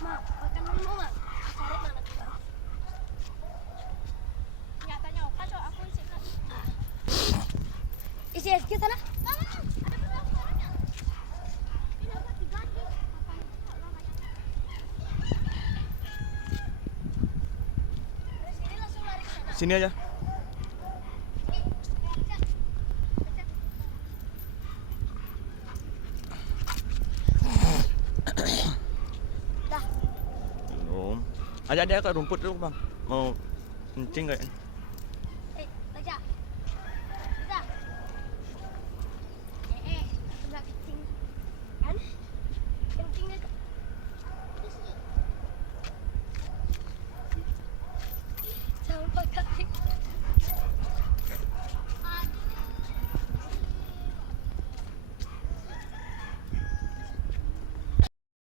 Mak, makan dulu mak. Cari mana tuh? Ya tanya Oka coba aku isi lagi. Isi SG sana. Ada berapa suaranya? Ini dapat diganti. Apa nih? Dari sini langsung lari ke sana. Sini aja. Dah. Belum. Ada ke rumput dulu bang. Mau kencing kayaknya.